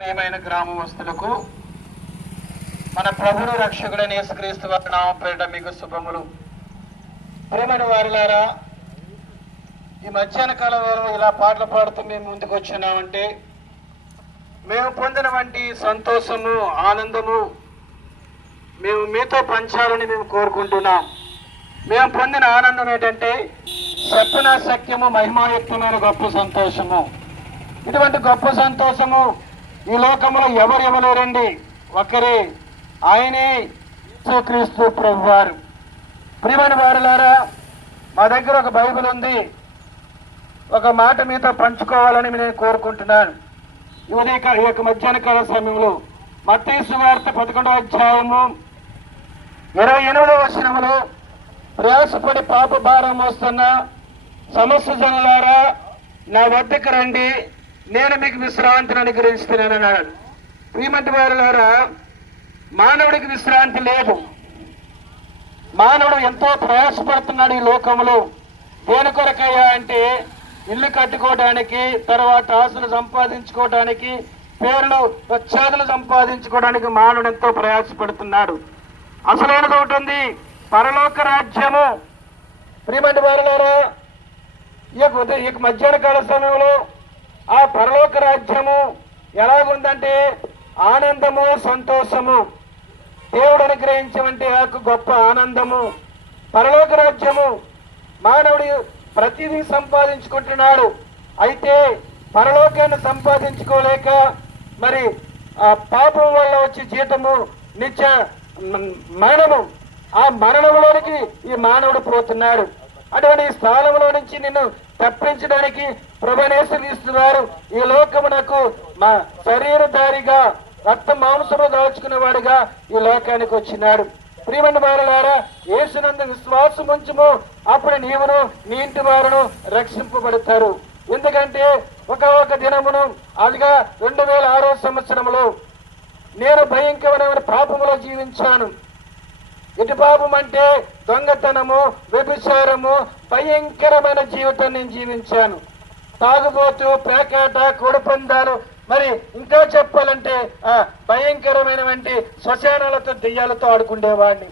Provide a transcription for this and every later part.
ప్రియమైన గ్రామవస్తులకు మన ప్రభుడు రక్షకుడైన యేసుక్రీస్తు వారి నామం పేరిట మీకు శుభములు. ప్రియమైన వారిలారా ఈ మధ్యాహ్న కాల ఇలా పాటలు పాడుతూ మేము ముందుకు వచ్చినామంటే మేము పొందిన వంటి సంతోషము ఆనందము మేము మీతో పంచాలని మేము కోరుకుంటున్నాం. మేము పొందిన ఆనందం ఏంటంటే చెప్పిన సత్యము మహిమాయుక్తమైన గొప్ప సంతోషము. ఇటువంటి గొప్ప సంతోషము ఈ లోకంలో ఎవరు ఇవ్వలేరండి? ఒకరే ఆయనే యేసుక్రీస్తు ప్రభు వారు ప్రియమైన వారులారా మా దగ్గర ఒక బైబిల్ ఉంది. ఒక మాట మీతో పంచుకోవాలని నేను కోరుకుంటున్నాను. ఈ ఈ యొక్క మధ్యాహ్న కాల సమయంలో మత్తయి వార్త పదకొండవ అధ్యాయము ఇరవై ఎనిమిదవ వచనములో ప్రయాసపడి పాప భారం వస్తున్న సమస్య జనులారా నా వద్దకు రండి. నేను మీకు విశ్రాంతిని అనుగ్రహిస్తున్నాను అన్నాడు ప్రియమంటి వారులారా మానవుడికి విశ్రాంతి లేదు. మానవుడు ఎంతో ప్రయాసపడుతున్నాడు ఈ లోకంలో. దేని కొరకయ్యా అంటే ఇల్లు కట్టుకోవడానికి తర్వాత ఆశలు సంపాదించుకోవడానికి పేర్లు ప్రఖ్యాతులు సంపాదించుకోవడానికి మానవుడు ఎంతో ప్రయాసపడుతున్నాడు. అసలైనది ఒకటి ఉంది పరలోక రాజ్యము. ప్రియమంటి వారులారా ఈ ఈ యొక్క మధ్యాహ్న కాల సమయంలో ఆ పరలోక రాజ్యము ఎలాగుందంటే ఆనందము సంతోషము. దేవుడు అనుగ్రహించమంటే ఆ గొప్ప ఆనందము. పరలోక రాజ్యము మానవుడు ప్రతిదీ సంపాదించుకుంటున్నాడు. అయితే పరలోకాన్ని సంపాదించుకోలేక మరి ఆ పాపం వల్ల వచ్చే జీతము నిత్య మరణము ఆ మరణంలోనికి ఈ మానవుడు పోతున్నాడు. అటువంటి స్థానంలో నుంచి నిన్ను తప్పించడానికి ప్రభనేశ్వరిస్తున్నారు ఈ లోకమునకు మా శరీరధారిగా రక్త మాంసము దాచుకునేవాడుగా ఈ లోకానికి వచ్చినాడు. ప్రియమైన వారులారా యేసునందు విశ్వాసం ఉంచము అప్పుడు నీవును నీ ఇంటి వారును రక్షింపబడతారు. ఎందుకంటే ఒక ఒక దినమును అదిగా రెండు వేల ఆరో సంవత్సరంలో నేను భయంకరమైన పాపములో జీవించాను. ఇటుపాపం అంటే దొంగతనము వ్యభిచారము భయంకరమైన జీవితం నేను జీవించాను. తాగుబోతు పేకాట కోడిపందాలు మరి ఇంకా చెప్పాలంటే ఆ భయంకరమైనటువంటి శ్మశానాలతో దెయ్యాలతో ఆడుకుండేవాడిని.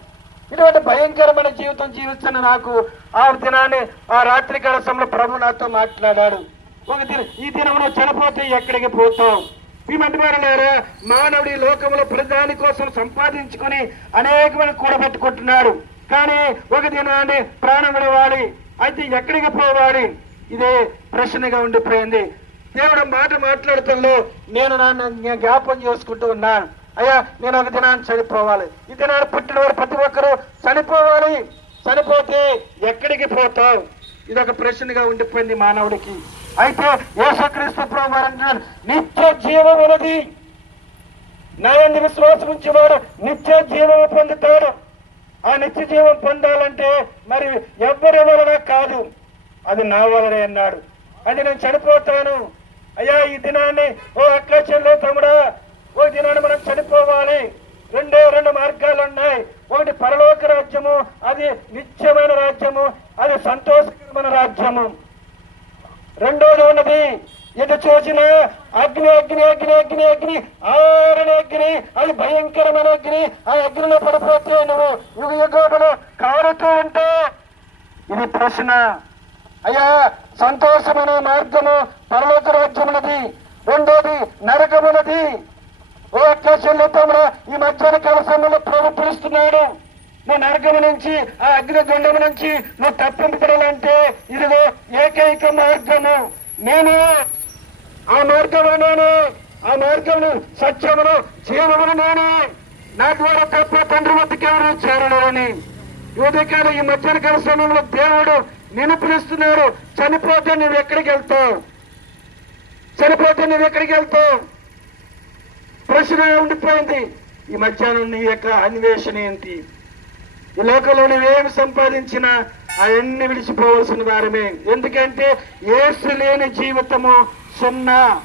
ఇటువంటి భయంకరమైన జీవితం జీవిస్తున్న నాకు ఆ దినాన్ని ఆ రాత్రి కాల సమయంలో ప్రభు నాతో మాట్లాడాడు. ఒక దిన ఈ దినమున చనిపోతే ఎక్కడికి పోతావు? భీమంటున్నారా మానవుడి లోకంలో ప్రజాని కోసం సంపాదించుకొని అనేకమైన కూడబెట్టుకుంటున్నాడు. కానీ ఒక దినాన్ని ప్రాణం విడవాలి. అయితే ఎక్కడికి పోవాలి? ఇదే ప్రశ్నగా ఉండిపోయింది. దేవుడు మాట మాట్లాడుతుందో నేను నన్ను జ్ఞాపం చేసుకుంటూ ఉన్నాను అయ్యా నేను ఒక దినాన్ని చనిపోవాలి. ఈ దినాన్ని పుట్టినవారు ప్రతి ఒక్కరూ చనిపోవాలి. చనిపోతే ఎక్కడికి పోతావు ఇది ఒక ప్రశ్నగా ఉండిపోయింది మానవుడికి. అయితే యేసుక్రీస్తు ప్రభు అంటున్నాడు నిత్య జీవం ఉన్నది. నాయన్ని విశ్వాసం ఉంచేవాడు నిత్య జీవం పొందుతాడు. ఆ నిత్య జీవం పొందాలంటే మరి ఎవరి వలన కాదు. అది నా వలనే అన్నాడు. అది నేను చనిపోతాను. అయ్యా ఈ దినాన్ని ఓ అక్క తమ్ముడా ఓ దినాన్ని మనం చనిపోవాలి. రెండే రెండు మార్గాలు ఉన్నాయి. ఒకటి పరలోక రాజ్యము అది నిత్యమైన రాజ్యము అది సంతోషకరమైన రాజ్యము. రెండోది ఉన్నది. ఎటు చూసిన అగ్ని అగ్ని అగ్ని అగ్ని అగ్ని ఆరని అగ్ని అది భయంకరమైన అగ్ని. ఆ అగ్నిలో పడిపోతే నువ్వు యుగ యుగములు కారుతూ ఉంటే? ఇది ప్రశ్న. అయ్యా సంతోషమైన మార్గము పరలోక రాజ్యమున్నది. రెండోది నరకమున్నది. ఓ అక్క చెల్లెత్తమున ఈ మధ్యాహ్న కాల సమయంలో ప్రభు పిలుస్తున్నాడు. నువ్వు నరకము నుంచి ఆ అగ్నిగుండము నుంచి నువ్వు తప్పింపబడాలంటే ఇదిగో ఏకైక మార్గము. నేను ఆ మార్గము నేను ఆ మార్గమును సత్యమును జీవమును నేను. నా ద్వారా తప్ప తండ్రి వద్దకు ఎవరు చేరలేరని. ఉదయకాలం ఈ మధ్యాహ్న కాల సమయంలో దేవుడు నిన్ను పిలుస్తున్నాడు చనిపోతే నువ్వు ఎక్కడికి వెళ్తావు? చనిపోతే నువ్వు ఎక్కడికి వెళ్తావు? ప్రశ్న ఉండిపోయింది. ఈ మధ్యాహ్నం నీ యొక్క అన్వేషణ ఏంటి? ఈ లోకంలో నువ్వేమి సంపాదించినా అవన్నీ విడిచిపోవలసిన వారమే. ఎందుకంటే ఏసు లేని జీవితము సున్నా.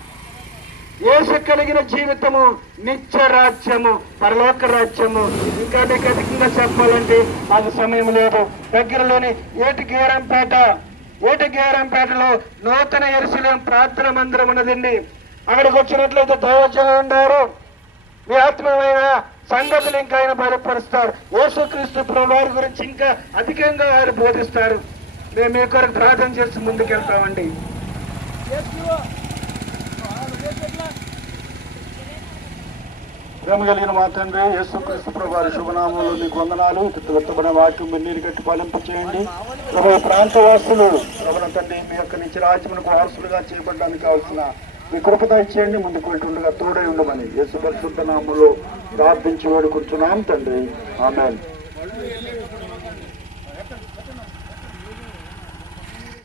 ఏసు కలిగిన జీవితము నిత్య రాజ్యము పరలోక రాజ్యము. ఇంకా నీకు అధికంగా చెప్పాలంటే మాకు సమయం లేదు. దగ్గరలోని ఏటి గేరంపేట ఏటి గేరంపేటలో నూతన ఎరుసలేం ప్రార్థన మందిరం ఉన్నదండి. అక్కడికి వచ్చినట్లయితే దైవజనం ఉండారు మీ ఆత్మీయమైన సంగతులు ఇంకా ఆయన బయలుపరుస్తారు యేసుక్రీస్తు ప్రభువారి గురించి ఇంకా అధికంగా ఆయన బోధిస్తారు. మేము మీ కొరకు ప్రార్థన చేసి ముందుకెళ్తామండి. ప్రేమ కలిగిన మా తండ్రి యేసుక్రీస్తు ప్రభు వారి శుభనామంలో మీకు వందనాలు. వ్యక్తపడిన వాక్యం మీరు నీరు కట్టి పాలింపు చేయండి. ప్రభు ప్రాంతవాసులు ప్రభుత్వ తండ్రి మీ యొక్క నుంచి రాజ్యమునకు వారసులుగా చేయబడడానికి కావాల్సిన మీ కృపద ఇచ్చేయండి ముందుకు వెళ్తుండగా తోడై ఉండమని. యేసు పరిశుద్ధ నామలో ప్రార్థించి వేడుకుంటున్నాం తండ్రి. ఆమె